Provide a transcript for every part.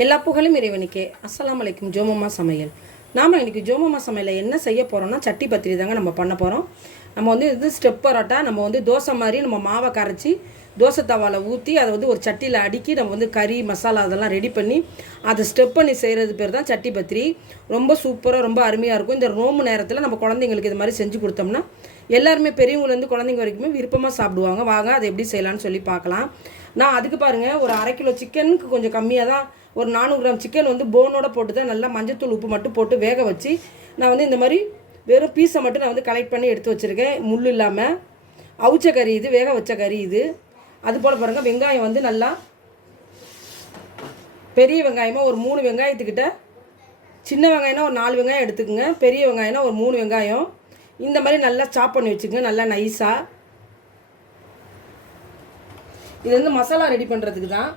எல்லா புகழும் இறைவனுக்கே. அஸ்ஸலாமு அலைக்கும். ஜோமம்மா சமையல். நாம் இன்றைக்கி ஜோமம்மா சமையலில் என்ன செய்ய போகிறோம்னா சட்டி பத்திரி தாங்க நம்ம பண்ண போகிறோம். நம்ம வந்து இது ஸ்டெப் பரோட்டா. நம்ம வந்து தோசை மாதிரி நம்ம மாவை கரைச்சி தோசை தவாவில் ஊற்றி அதை வந்து ஒரு சட்டியில் அடுக்கி நம்ம வந்து கறி மசாலா அதெல்லாம் ரெடி பண்ணி அதை ஸ்டெப் பண்ணி செய்கிறது பேர் தான் சட்டி பத்திரி. ரொம்ப சூப்பராக ரொம்ப அருமையாக இருக்கும். இந்த நோம்பு நேரத்தில் நம்ம குழந்தைங்களுக்கு இது மாதிரி செஞ்சு கொடுத்தோம்னா எல்லாருமே பெரியவங்கலேருந்து குழந்தைங்க வரைக்குமே விருப்பமாக சாப்பிடுவாங்க. வாங்க அதை எப்படி செய்யலான்னு சொல்லி பார்க்கலாம். நான் அதுக்கு பாருங்கள், ஒரு 1/2 கிலோ சிக்கனுக்கு கொஞ்சம் கம்மியாக தான், ஒரு 400 கிராம் சிக்கன் வந்து போனோட போட்டு தான் நல்லா மஞ்சத்தூள் உப்பு மட்டும் போட்டு வேக வச்சு நான் வந்து இந்த மாதிரி வெறும் பீஸை மட்டும் நான் வந்து கலெக்ட் பண்ணி எடுத்து வச்சுருக்கேன். முள் இல்லாமல் அவிச்ச கறி இது, வேக வச்ச கறி இது. அதுபோல் பாருங்கள், வெங்காயம் வந்து நல்லா பெரிய வெங்காயமாக ஒரு 3 வெங்காயத்துக்கிட்ட, சின்ன வெங்காயம்னா ஒரு 4 வெங்காயம் எடுத்துக்கோங்க, பெரிய வெங்காயம்னா ஒரு 3 வெங்காயம் இந்த மாதிரி நல்லா சாப் பண்ணி வச்சுக்கோங்க, நல்லா நைஸாக. இது வந்து மசாலா ரெடி பண்ணுறதுக்கு தான்.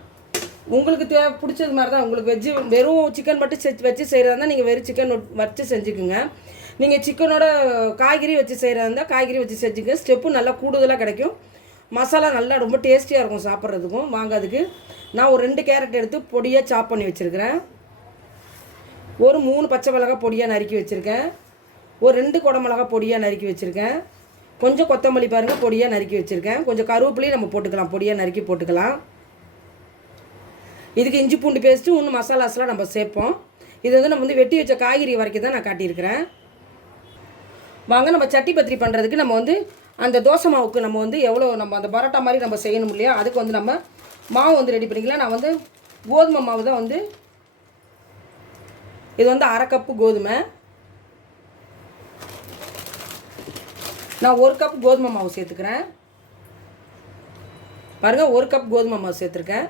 உங்களுக்கு பிடிச்சது மாதிரி தான். உங்களுக்கு வெஜ்ஜு வெறும் சிக்கன் மட்டும் வச்சு செய்கிறதா இருந்தால் நீங்கள் வெறும் சிக்கன் வச்சு செஞ்சுக்குங்க. நீங்கள் சிக்கனோட காய்கறி வச்சு செய்கிறதா இருந்தால் காய்கறி வச்சு செஞ்சுக்க. ஸ்டெப்பு நல்லா கூடுதலாக கிடைக்கும். மசாலா நல்லா ரொம்ப டேஸ்டியாக இருக்கும் சாப்பிட்றதுக்கும். வாங்க, அதுக்கு நான் ஒரு 2 கேரட் எடுத்து பொடியாக சாப் பண்ணி வச்சுருக்கிறேன். ஒரு 3 பச்சை மிளகாய் பொடியாக நறுக்கி வச்சுருக்கேன். ஒரு 2 குடமிளகா பொடியாக நறுக்கி வச்சுருக்கேன். கொஞ்சம் கொத்தமல்லி பாருங்கள் பொடியாக நறுக்கி வச்சுருக்கேன். கொஞ்சம் கருவேப்பிலையும் நம்ம போட்டுக்கலாம், பொடியாக நறுக்கி போட்டுக்கலாம். இதுக்கு இஞ்சி பூண்டு பேஸ்ட்டு இன்னும் மசாலாஸ்லாம் நம்ம சேர்ப்போம். இது வந்து நம்ம வந்து வெட்டி வச்ச காய்கறி வரைக்கும் தான் நான் காட்டியிருக்கிறேன். வாங்க, நம்ம சட்டி பத்திரி பண்ணுறதுக்கு நம்ம வந்து அந்த தோசை மாவுக்கு நம்ம வந்து எவ்வளோ நம்ம அந்த பரோட்டா மாதிரி நம்ம செய்யணும் இல்லையா, அதுக்கு வந்து நம்ம மாவு வந்து ரெடி பண்ணிக்கலாம். நான் வந்து கோதுமை மாவு தான் வந்து, இது வந்து 1/2 கப்பு கோதுமை. நான் 1 கப் கோதுமை மாவு சேர்த்துக்கிறேன். பாருங்கள், 1 கப் கோதுமை மாவு சேர்த்துருக்கேன்.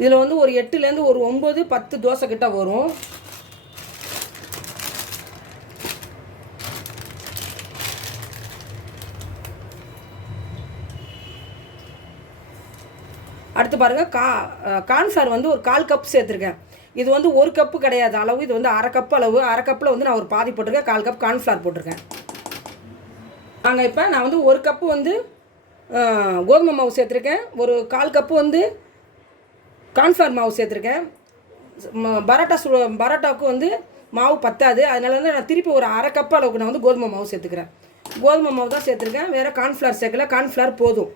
இதில் வந்து ஒரு 8லேருந்து ஒரு 9 10 தோசை கிட்ட வரும். அடுத்து பாருங்கள், கார்ன்ஃப்ளவர் வந்து ஒரு 1/4 கப் சேர்த்துருக்கேன். இது வந்து 1 கப்பு கிடையாது அளவு, இது வந்து 1/2 கப் அளவு. 1/2 கப்பில் வந்து நான் ஒரு பாதி போட்டிருக்கேன், 1/4 கப் கார்ன்ஃப்ளவர் போட்டிருக்கேன். நாங்கள் இப்போ நான் வந்து 1 கப்பு வந்து கோதுமை மாவு சேர்த்துருக்கேன். ஒரு 1/4 கப்பு வந்து கார்ன்ஃப்ளவர் மாவு சேர்த்துருக்கேன். பரோட்டாவுக்கு வந்து மாவு பத்தாது, அதனால வந்து நான் திருப்பி ஒரு 1/2 கப் அளவுக்கு நான் வந்து கோதுமை மாவு சேர்த்துக்கிறேன். கோதுமை மாவு தான் சேர்த்துருக்கேன், வேறு கார்ன்ஃப்ளவர் சேர்க்கல. கார்ன்ஃப்ளவர் போதும்.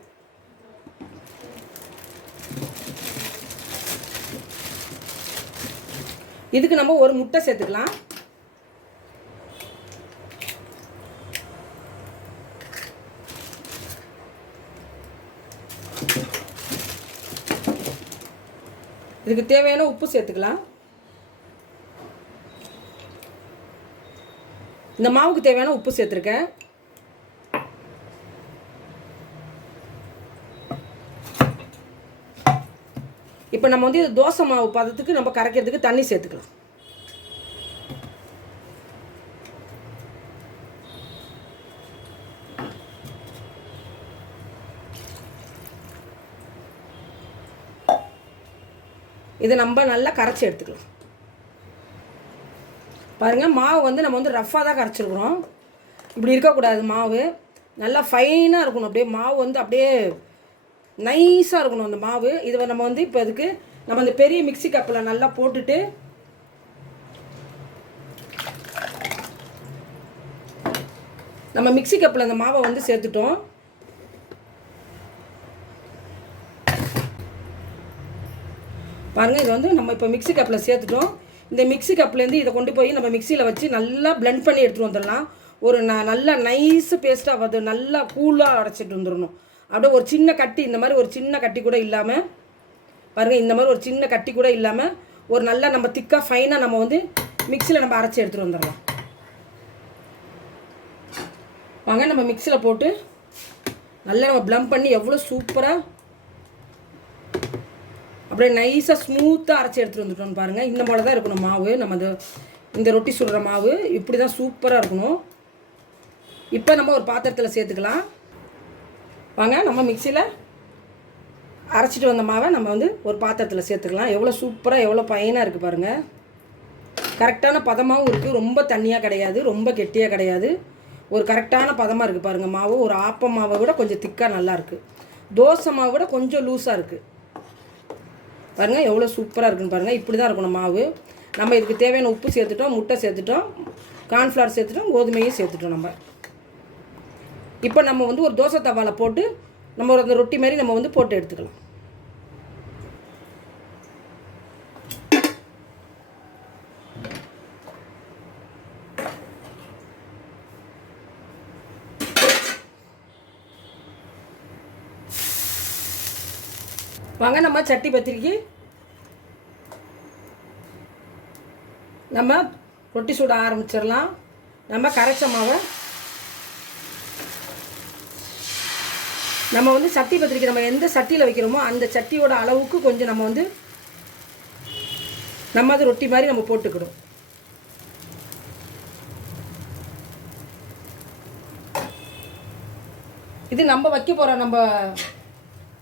இதுக்கு நம்ம ஒரு முட்டை சேர்த்துக்கலாம். இதுக்கு தேவையான உப்பு சேர்த்துக்கலாம். இந்த மாவுக்கு தேவையான உப்பு சேர்த்துருக்கேன். இப்போ நம்ம வந்து தோசை மாவு பதத்துக்கு நம்ம கரைக்கிறதுக்கு தண்ணி சேர்த்துக்கலாம். இதை நம்ம நல்லா கரைச்சி எடுத்துக்கலாம். பாருங்கள், மாவு வந்து நம்ம வந்து ரஃப்பாக தான் கரைச்சிருக்கிறோம். இப்படி இருக்கக்கூடாது, மாவு நல்லா ஃபைனாக இருக்கணும். அப்படியே மாவு வந்து அப்படியே நைஸாக இருக்கணும் அந்த மாவு. இதை நம்ம வந்து இப்போ அதுக்கு நம்ம இந்த பெரிய மிக்ஸி கப்பில் நல்லா போட்டுட்டு நம்ம மிக்ஸி கப்பில் அந்த மாவை வந்து சேர்த்துட்டோம். பாருங்கள், இதை வந்து நம்ம இப்போ மிக்ஸி கப்பில் சேர்த்துட்டோம். இந்த மிக்ஸி கப்லேருந்து இதை கொண்டு போய் நம்ம மிக்சியில் வச்சு நல்லா பிளெண்ட் பண்ணி எடுத்துகிட்டு வந்துடலாம். ஒரு நல்லா நைஸு பேஸ்ட்டாக அது நல்லா கூலாக அரைச்சிட்டு வந்துடணும். அப்படியே ஒரு சின்ன கட்டி, இந்த மாதிரி ஒரு சின்ன கட்டி கூட இல்லாமல், பாருங்கள் இந்த மாதிரி ஒரு சின்ன கட்டி கூட இல்லாமல் ஒரு நல்லா நம்ம திக்காக ஃபைனாக நம்ம வந்து மிக்சியில் நம்ம அரைச்சி எடுத்துகிட்டு வந்துடலாம். வாங்க, நம்ம மிக்சியில் போட்டு நல்லா நம்ம பிளெண்ட் பண்ணி எவ்வளோ சூப்பராக அப்படியே நைஸாக ஸ்மூத்தாக அரைச்சி எடுத்துகிட்டு வந்துட்டோம்னு பாருங்கள். இந்த போல் தான் இருக்கணும் மாவு. நம்ம இந்த ரொட்டி சுடுற மாவு இப்படி தான் சூப்பராக இருக்கணும். இப்போ நம்ம ஒரு பாத்திரத்தில் சேர்த்துக்கலாம். வாங்க, நம்ம மிக்சியில் அரைச்சிட்டு வந்த மாவை நம்ம வந்து ஒரு பாத்திரத்தில் சேர்த்துக்கலாம். எவ்வளோ சூப்பராக எவ்வளோ பையனாக இருக்குது பாருங்கள். கரெக்டான பதமாகவும் இருக்குது, ரொம்ப தண்ணியாக கிடையாது, ரொம்ப கெட்டியாக கிடையாது. ஒரு கரெக்டான பதமாக இருக்குது பாருங்கள். மாவு ஒரு ஆப்பம் மாவை விட கொஞ்சம் திக்காக நல்லா இருக்குது. தோசை மாவை விட கொஞ்சம் லூஸாக இருக்குது. பாருங்கள் எவ்வளோ சூப்பராக இருக்குன்னு பாருங்கள். இப்படி தான் இருக்கணும் மாவு. நம்ம இதுக்கு தேவையான உப்பு சேர்த்துட்டோம், முட்டை சேர்த்துட்டோம், கார்ன்ஃப்ளவர் சேர்த்துட்டோம், கோதுமையும் சேர்த்துட்டோம். நம்ம இப்போ நம்ம வந்து ஒரு தோசை தவாவில் போட்டு நம்ம ஒரு அந்த ரொட்டி மாதிரி நம்ம வந்து போட்டு எடுத்துக்கலாம். வாங்க நம்ம சட்டி பத்திரிக்கை நம்ம ரொட்டி சுட ஆரம்பிச்சிடலாம். நம்ம கரைச்ச மாவை நம்ம வந்து சட்டி பத்திரிக்கை நம்ம எந்த சட்டியில் வைக்கிறோமோ அந்த சட்டியோட அளவுக்கு கொஞ்சம் நம்ம வந்து நம்ம அது ரொட்டி மாதிரி நம்ம போட்டுக்கிடும். இது நம்ம வைக்க போகிற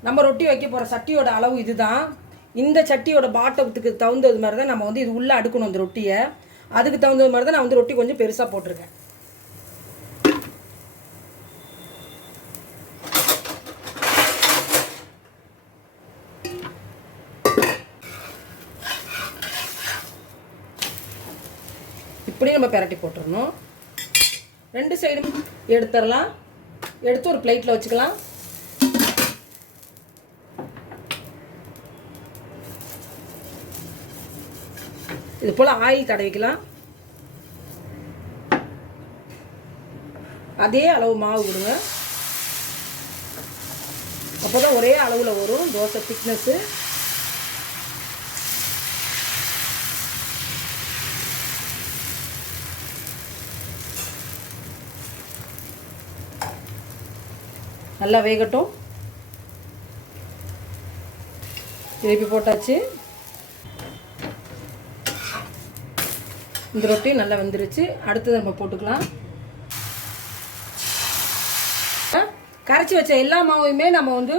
நம்ம ரொட்டி வைக்க போகிற சட்டியோட அளவு இதுதான். இந்த சட்டியோட பாட்டத்துக்கு தகுந்தது மாதிரி தான் நம்ம வந்து இது உள்ளே அடுக்கணும். இந்த ரொட்டியை அதுக்கு தகுந்தது மாதிரி தான் நான் வந்து ரொட்டி கொஞ்சம் பெருசாக போட்டிருக்கேன். இப்படி நம்ம பெரட்டி போட்டுடணும். 2 சைடும் எடுத்துடலாம். எடுத்து ஒரு பிளேட்டில் வச்சுக்கலாம். இது போல் ஆயில் தடவிக்கலாம். அதே அளவு மாவு விடுங்க. அப்போ தான் ஒரே அளவில் வரும் தோசை திக்னஸ்ஸு. நல்லா வேகட்டும். திருப்பி போட்டாச்சு. இந்த ரொட்டி நல்லா வெந்துருச்சு. அடுத்தது நம்ம போட்டுக்கலாம். கரைச்சி வச்ச எல்லா மாவையுமே நம்ம வந்து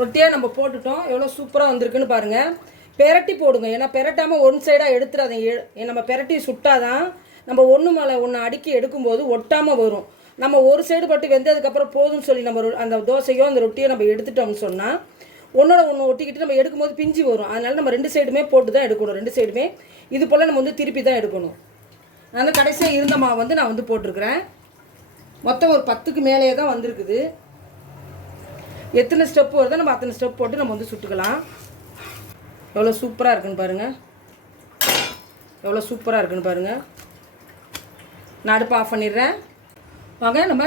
ரொட்டியாக நம்ம போட்டுட்டோம். எவ்வளோ சூப்பராக வந்திருக்குன்னு பாருங்கள். பெரட்டி போடுங்க. ஏன்னா பெரட்டாமல் ஒன் சைடாக எடுத்துடாதீங்க. நம்ம பெரட்டி சுட்டாதான் நம்ம ஒன்று மேலே ஒன்று அடுக்கி எடுக்கும்போது ஒட்டாமல் வரும். நம்ம ஒரு சைடு பட்டு வெந்ததுக்கப்புறம் போதும்னு சொல்லி நம்ம அந்த தோசையோ அந்த ரொட்டியோ நம்ம எடுத்துட்டோம்னு சொன்னால் ஒன்றோட ஒன்று ஒட்டிக்கிட்டு நம்ம எடுக்கும்போது பிஞ்சு வரும். அதனால் நம்ம 2 சைடுமே போட்டு தான் எடுக்கணும். 2 சைடுமே இது போல் நம்ம வந்து திருப்பி தான் எடுக்கணும். நான் வந்து கடைசியாக இருந்த மாவு வந்து நான் வந்து போட்டிருக்கிறேன். மொத்தம் ஒரு 10க்கு மேலேயே தான் வந்திருக்குது. எத்தனை ஸ்டெப் வருதோ நம்ம அத்தனை ஸ்டெப் போட்டு நம்ம வந்து சுட்டுக்கலாம். எவ்வளோ சூப்பராக இருக்குன்னு பாருங்கள். எவ்வளோ சூப்பராக இருக்குன்னு பாருங்கள். நான் அடுப்பு ஆஃப் பண்ணிடுறேன். வாங்க நம்ம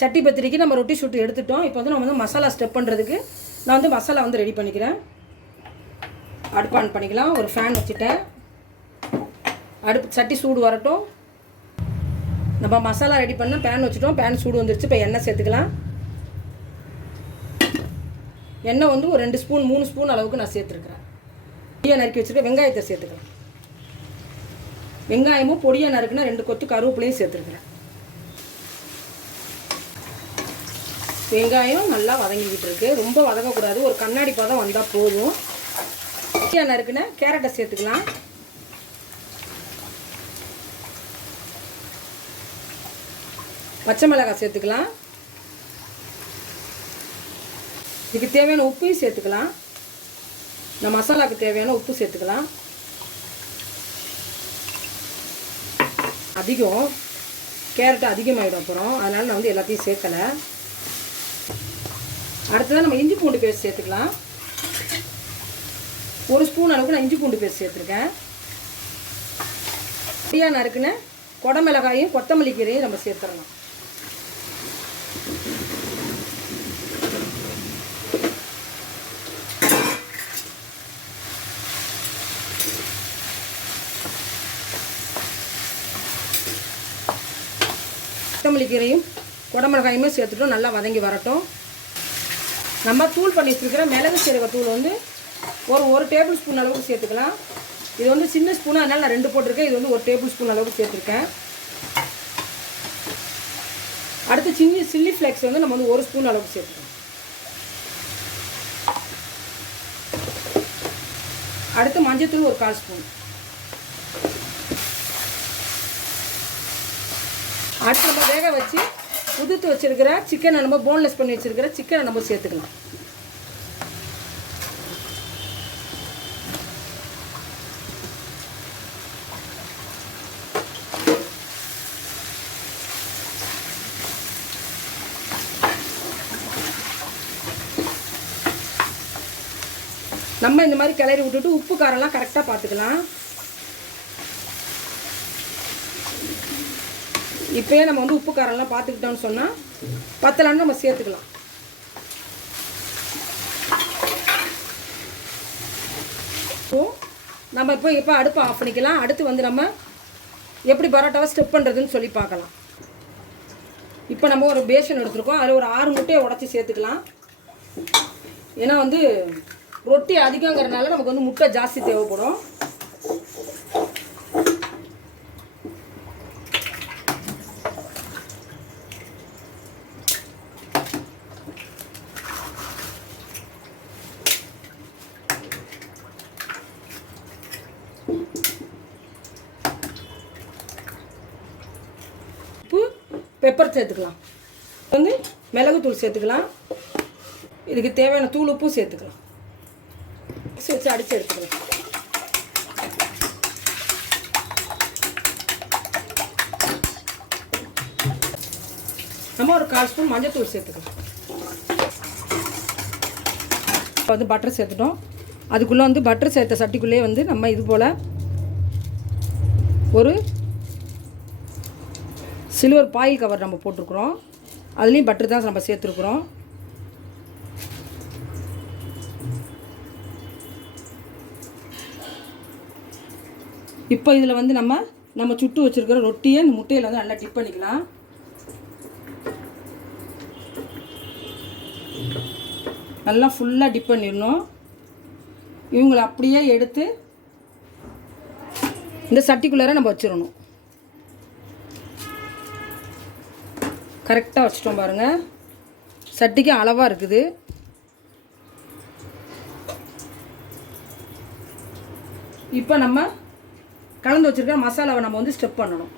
சட்டி பத்திரிக்கை நம்ம ரொட்டி சுட்டு எடுத்துட்டோம். இப்போ வந்து நம்ம வந்து மசாலா ஸ்டெப் பண்ணுறதுக்கு நான் வந்து மசாலா வந்து ரெடி பண்ணிக்கிறேன். அடுப்பு ஆன் பண்ணிக்கலாம். ஒரு ஃபேன் வச்சுட்டேன். அடுப்பு சட்டி சூடு வரட்டும். நம்ம மசாலா ரெடி பண்ண பேன் வச்சுட்டோம். பேன் சூடு வந்துருச்சு. இப்போ எண்ணெய் சேர்த்துக்கலாம். எண்ணெய் வந்து ஒரு 2 ஸ்பூன் 3 ஸ்பூன் அளவுக்கு நான் சேர்த்துருக்குறேன். பொடியாக நறுக்கி வச்சுட்டு வெங்காயத்தை சேர்த்துக்கலாம். வெங்காயமும் பொடியாக நறுக்குன்னா 2 கொத்து கருவேப்பிலையும் சேர்த்துருக்குறேன். வெங்காயம் நல்லா வதங்கிக்கிட்டு இருக்கு. ரொம்ப வதங்கக்கூடாது. ஒரு கண்ணாடி பதம் வந்தால் போதும். பொடியாக நறுக்குன்னா கேரட்டை சேர்த்துக்கலாம். பச்சை மிளகாய் சேர்த்துக்கலாம். இதுக்கு தேவையான உப்பையும் சேர்த்துக்கலாம். இந்த மசாலாவுக்கு தேவையான உப்பு சேர்த்துக்கலாம். அதிகம் கேரட் அதிகமாகிடும் அப்புறம். அதனால் நான் வந்து எல்லாத்தையும் சேர்க்கலை. அடுத்ததான் நம்ம இஞ்சி பூண்டு பேஸ்ட் சேர்த்துக்கலாம். 1 ஸ்பூன் அளவுக்கு நான் இஞ்சி பூண்டு பேஸ்ட் சேர்த்துருக்கேன். பொடியாக நறுக்குன்னு குடமிளகாயும் கொத்தமல்லி கீரையும் நம்ம சேர்த்துடலாம். கொத்தமல்லி கீரையும் குடமிளகாயுமே சேர்த்துட்டோம். நல்லா வதங்கி வரட்டும். நம்ம தூள் பண்ணி வச்சுருக்கிற மிளகு சீரகத்தூள் வந்து ஒரு டேபிள் ஸ்பூன் அளவுக்கு சேர்த்துக்கலாம். இது வந்து சின்ன ஸ்பூனாக அதனால் நான் 2 போட்டிருக்கேன். இது வந்து 1 டேபிள் ஸ்பூன் அளவுக்கு சேர்த்துருக்கேன். அடுத்து சில்லி ஃப்ளேக்ஸ் வந்து நம்ம வந்து 1 ஸ்பூன் அளவுக்கு சேர்த்துக்கலாம். அடுத்து மஞ்சத்தூள் ஒரு 1/4 ஸ்பூன். அடுத்து நம்ம வேக வச்சு உதுத்து வச்சுருக்கிற சிக்கனை நம்ம போன்லெஸ் பண்ணி வச்சுருக்கிற சிக்கனை நம்ம சேர்த்துக்கலாம். நம்ம இந்த மாதிரி கிளறி விட்டுட்டு உப்பு காரம்லாம் கரெக்டாக பார்த்துக்கலாம். இப்போயே நம்ம வந்து உப்பு காரம்லாம் பார்த்துக்கிட்டோம்னு சொன்னால் பத்தலான்னு நம்ம சேர்த்துக்கலாம். நம்ம இப்போ அடுப்பை ஆஃப் பண்ணிக்கலாம். அடுத்து வந்து நம்ம எப்படி பரோட்டாவை ஸ்டெப் பண்ணுறதுன்னு சொல்லி பார்க்கலாம். இப்போ நம்ம ஒரு பேஷன் எடுத்துருக்கோம். அதில் ஒரு 6 முட்டையை உடச்சி சேர்த்துக்கலாம். ஏன்னா வந்து ரொட்டி அதிகங்கிறதுனால நமக்கு வந்து முட்டை ஜாஸ்தி தேவைப்படும். உப்பு, பெப்பர் சேர்த்துக்கலாம். வந்து மிளகுத்தூள் சேர்த்துக்கலாம். இதுக்கு தேவையான தூள் உப்பும் சேர்த்துக்கலாம். வச்சு அடித்து எடுத்துக்கலாம். நம்ம ஒரு 1/4 ஸ்பூன் மஞ்சள்தூள் சேர்த்துக்கலாம். இப்போ வந்து பட்டர் சேர்த்துட்டோம். அதுக்குள்ளே வந்து பட்டர் சேர்த்த சட்டிக்குள்ளேயே வந்து நம்ம இது போல் ஒரு சில்வர் பாயில் கவர் நம்ம போட்டிருக்குறோம். அதுலேயும் பட்டர் தான் நம்ம சேர்த்துருக்குறோம். இப்போ இதில் வந்து நம்ம சுட்டு வச்சுருக்கிற ரொட்டியை இந்த முட்டையில் வந்து நல்லா டிப் பண்ணிக்கலாம். நல்லா ஃபுல்லாக டிப் பண்ணிடணும். இவங்களை அப்படியே எடுத்து இந்த சட்டிக்குள்ளார நம்ம வச்சிடணும். கரெக்டாக வச்சிட்டோம் பாருங்கள். சட்டிக்கு அளவாக இருக்குது. இப்போ நம்ம கலந்து வச்சுருக்க மசாலாவை நம்ம வந்து ஸ்டெப் பண்ணணும்.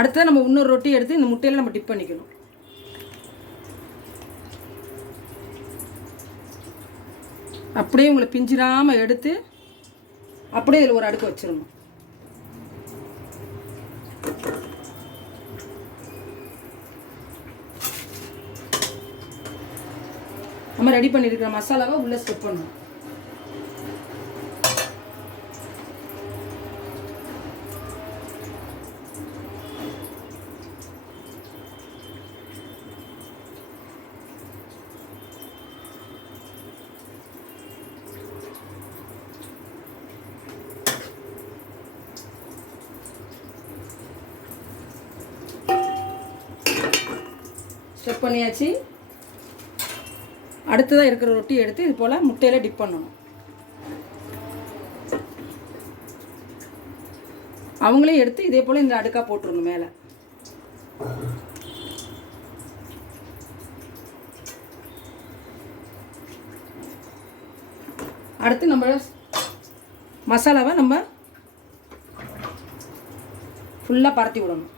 அடுத்து நம்ம இன்னொரு ரொட்டி எடுத்து இந்த முட்டையில் நம்ம டிப் பண்ணிக்கணும். அப்படியே உங்களை பிஞ்சிராமல் எடுத்து அப்படியே இதில் ஒரு அடுக்கு வச்சிடணும். நம்ம ரெடி பண்ணியிருக்கிற மசாலாவை உள்ளே ஸ்டெப் பண்ணணும். ஸ்டெப் பண்ணியாச்சு. அடுத்ததாக இருக்கிற ரொட்டி எடுத்து இது போல் முட்டையில் டிப் பண்ணணும். அவங்களே எடுத்து இதே போல் இந்த அடுக்காக போட்டுருங்க மேலே. அடுத்து நம்ம மசாலாவை நம்ம ஃபுல்லாக பரத்தி விடணும்.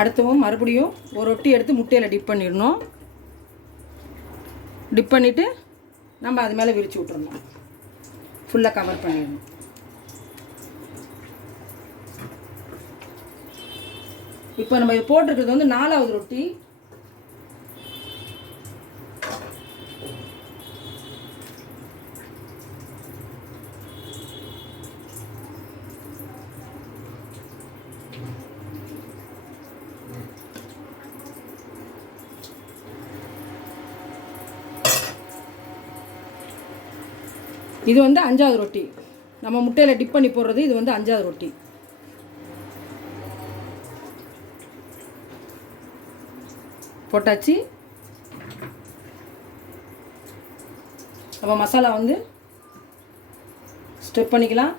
அடுத்தவும் மறுபடியும் ஒரு ரொட்டி எடுத்து முட்டையில் டிப் பண்ணிடணும். டிப் பண்ணிவிட்டு நம்ம அது மேலே விரித்து விட்டுறணும். ஃபுல்லாக கவர் பண்ணிடணும். இப்போ நம்ம இது போட்டிருக்கிறது வந்து 4வது ரொட்டி. இது வந்து 5வது ரொட்டி. நம்ம முட்டையில் டிப் பண்ணி போடுறது இது வந்து 5வது ரொட்டி. போட்டாச்சு. நம்ம மசாலா வந்து ஸ்டெப் பண்ணிக்கலாம்.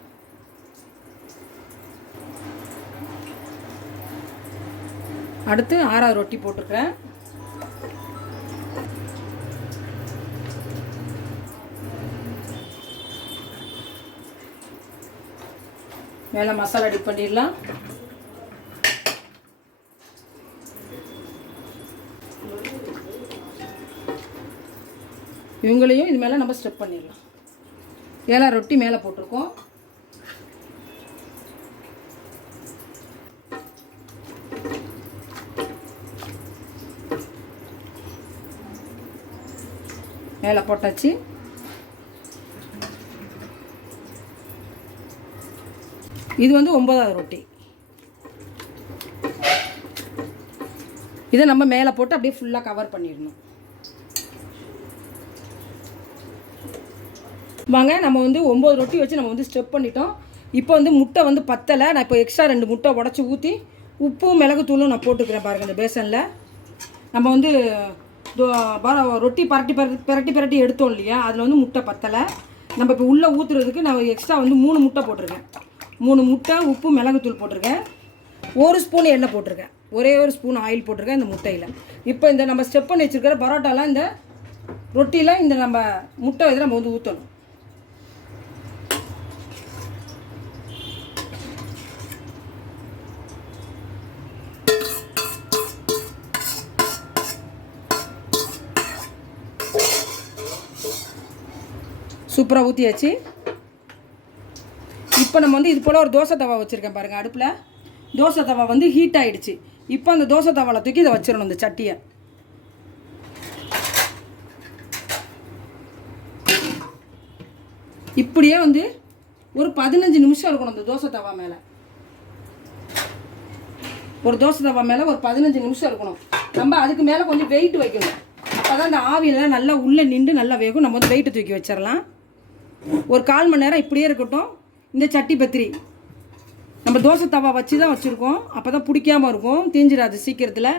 அடுத்து 6வது ரொட்டி போட்டுக்கிறேன். மேலே மசாலா டிப் பண்ணிடலாம். இவங்களையும் இது மேலே நம்ம ஸ்டெப் பண்ணிடலாம். ஏலா ரொட்டி மேலே போட்டிருக்கோம். மேலே போட்டாச்சு. இது வந்து 9வது ரொட்டி. இதை நம்ம மேலே போட்டு அப்படியே ஃபுல்லாக கவர் பண்ணிடணும். வாங்க, நம்ம வந்து 9 ரொட்டி வச்சு நம்ம வந்து ஸ்டெப் பண்ணிட்டோம். இப்போ வந்து முட்டை வந்து பத்தலை. நான் இப்போ எக்ஸ்ட்ரா 2 முட்டை உடச்சி ஊற்றி உப்பும் மிளகுத்தூளும் நான் போட்டுக்கிறேன் பாருங்கள். இந்த பேசனில் நம்ம வந்து ரொட்டி பிரட்டி எடுத்தோம் இல்லையா, அதில் வந்து முட்டை பத்தலை. நம்ம இப்போ உள்ளே ஊற்றுறதுக்கு நான் எக்ஸ்ட்ரா வந்து 3 முட்டை போட்டிருக்கேன். 3 முட்டை, உப்பு மிளகுத்தூள் போட்டிருக்கேன். 1 ஸ்பூன் எண்ணெய் போட்டிருக்கேன். ஒரே ஒரு ஸ்பூன் ஆயில் போட்டிருக்கேன் இந்த முட்டையில். இப்போ இந்த நம்ம ஸ்டெப் பண்ணி வச்சுருக்கிற பரோட்டாலாம் இந்த ரொட்டியில் இந்த நம்ம முட்டை இதில் நம்ம வந்து ஊற்றணும். சூப்பராக ஊற்றியாச்சு. இப்போ நம்ம வந்து இது போல் ஒரு தோசை தவா வச்சுருக்கேன் பாருங்கள். அடுப்பில் தோசை தவா வந்து ஹீட் ஆகிடுச்சு. இப்போ அந்த தோசை தவாவில் தூக்கி இதை வச்சிடணும். இந்த சட்டியை இப்படியே வந்து ஒரு 15 நிமிஷம் இருக்கணும். இந்த தோசை தவா மேலே ஒரு தோசை தவா மேலே ஒரு 15 நிமிஷம் இருக்கணும். நம்ம அதுக்கு மேலே கொஞ்சம் வெயிட் வைக்கணும். அப்போ தான் இந்த ஆவியில் நல்லா உள்ளே நின்று நல்லா வேகும். நம்ம வந்து வெயிட்டு தூக்கி வச்சிடலாம். ஒரு 1/4 மணி நேரம் இப்படியே இருக்கட்டும். இந்த சட்டி பத்திரி நம்ம தோசை தவா வச்சு தான் வச்சுருக்கோம். அப்போ தான் பிடிக்காமல் இருக்கும், தீஞ்சிடாது சீக்கிரத்தில்.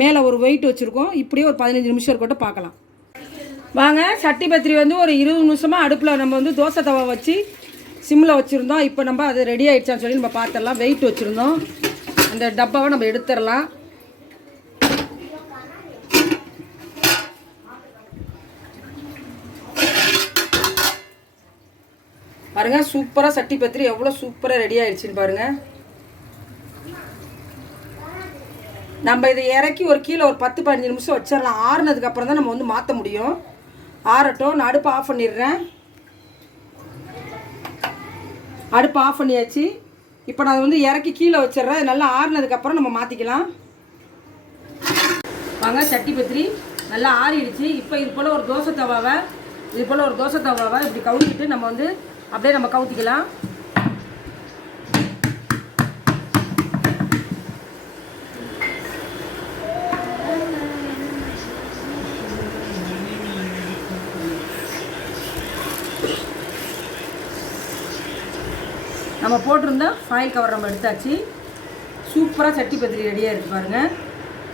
மேலே ஒரு வெயிட் வச்சுருக்கோம். இப்படியே ஒரு 15 நிமிஷம் இருக்கட்டும், பார்க்கலாம் வாங்க. சட்டி பத்திரி வந்து ஒரு 20 நிமிஷமாக அடுப்பில் நம்ம வந்து தோசை தவா வச்சு சிம்மில் வச்சுருந்தோம். இப்போ நம்ம அது ரெடி ஆகிடுச்சான்னு சொல்லி நம்ம பார்த்துடலாம். வெயிட் வச்சுருந்தோம். அந்த டப்பாவை நம்ம எடுத்துடலாம். பாருங்க, சூப்பராக சட்டி பத்திரி எவ்வளோ சூப்பராக ரெடி ஆகிடுச்சின்னு பாருங்கள். நம்ம இதை இறக்கி ஒரு கீழே ஒரு 10-15 நிமிஷம் வச்சிடலாம். ஆறுனதுக்கப்புறம் தான் நம்ம வந்து மாற்ற முடியும். ஆறட்டும். நான் அடுப்பு ஆஃப் பண்ணிடுறேன். அடுப்பு ஆஃப் பண்ணியாச்சு. இப்போ நான் வந்து இறக்கி கீழே வச்சிடுறேன். நல்லா ஆறுனதுக்கப்புறம் நம்ம மாற்றிக்கலாம் வாங்க. சட்டி பத்திரி நல்லா ஆறிடுச்சு. இப்போ இது போல் ஒரு தோசை தவாவை இப்படி கவுத்திட்டு நம்ம வந்து அப்படியே நம்ம கவுத்திக்கலாம். நம்ம போட்டிருந்தா ஃபாயில் கவர் நம்ம எடுத்தாச்சு. சூப்பராக சட்டி பத்திரி ரெடியாக இருக்குது பாருங்கள்.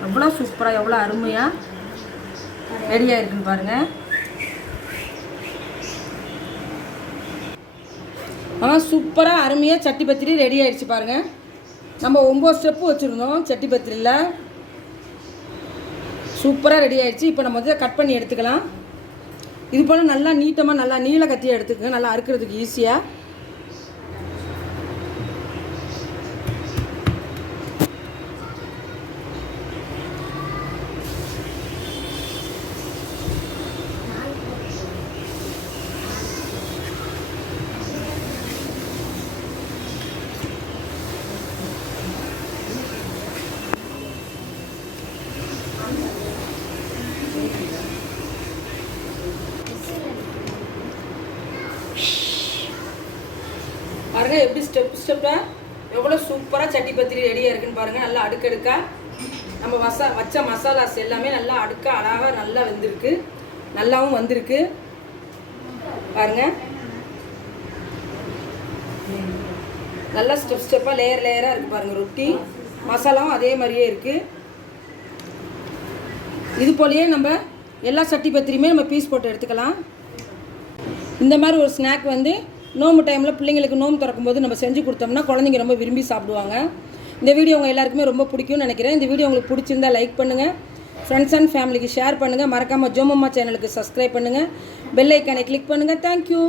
எவ்வளோ சூப்பராக எவ்வளோ அருமையாக ரெடியாக இருக்குன்னு பாருங்கள். சூப்பராக அருமையாக சட்டி பத்திரி ரெடி ஆகிடுச்சு பாருங்கள். நம்ம 9 ஸ்டெப்பு வச்சுருந்தோம் சட்டி பத்திரியில். சூப்பராக ரெடி ஆகிடுச்சு. இப்போ நம்ம வந்து கட் பண்ணி எடுத்துக்கலாம். இது போல் நல்லா நீட்டமாக நல்லா நீள கத்தியாக எடுத்துக்கங்க, நல்லா அறுக்கிறதுக்கு ஈஸியாக. பாருங்க எப்படி ஸ்டெப்பாக எவ்வளோ சூப்பராக சட்டி பத்திரி ரெடியாக இருக்குன்னு பாருங்கள். நல்லா அடுக்கடுக்கா நம்ம வச்ச மசாலாஸ் எல்லாமே நல்லா அடுக்க அழகாக நல்லா வெந்திருக்கு, நல்லாவும் வந்திருக்கு பாருங்கள். நல்லா ஸ்டெப்பாக லேயராக இருக்குது பாருங்கள். ரொட்டி மசாலாவும் அதே மாதிரியே இருக்குது. இது போலயே நம்ம எல்லா சட்டி பத்திரியுமே நம்ம பீஸ் போட்டு எடுத்துக்கலாம். இந்த மாதிரி ஒரு ஸ்நாக் வந்து நோம்பு டைமில் பிள்ளைங்களுக்கு நோம்பு திறக்கும்போது நம்ம செஞ்சு கொடுத்தோம்னா குழந்தைங்க ரொம்ப விரும்பி சாப்பிடுவாங்க. இந்த வீடியோ உங்கள் எல்லாருக்குமே ரொம்ப பிடிக்கும்னு நினைக்கிறேன். இந்த வீடியோ உங்களுக்கு பிடிச்சிருந்தா லைக் பண்ணுங்கள், ஃப்ரெண்ட்ஸ் அண்ட் ஃபேமிலிக்கு ஷேர் பண்ணுங்கள், மறக்காமல் ஜோமம்மா சேனலுக்கு சப்ஸ்கிரைப் பண்ணுங்கள், பெல் ஐக்கானை கிளிக் பண்ணுங்கள். தேங்க்யூ.